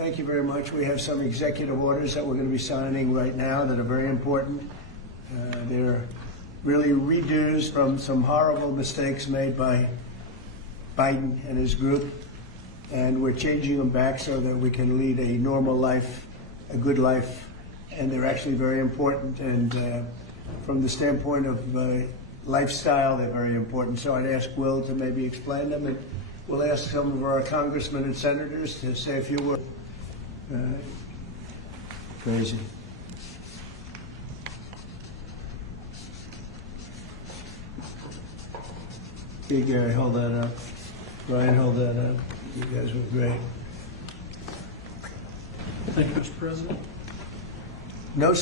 Thank you very much. We have some executive orders that we're going to be signing right now that are very important. They're really redos from some horrible mistakes made by Biden and his group, and we're changing them back so that we can lead a normal life, a good life, and they're actually very important. And from the standpoint of lifestyle, they're very important. So I'd ask Will to maybe explain them, and we'll ask some of our congressmen and senators to say a few words. Crazy. Hey, Gary, hold that up. Brian, hold that up. You guys were great. Thank you, Mr. President. No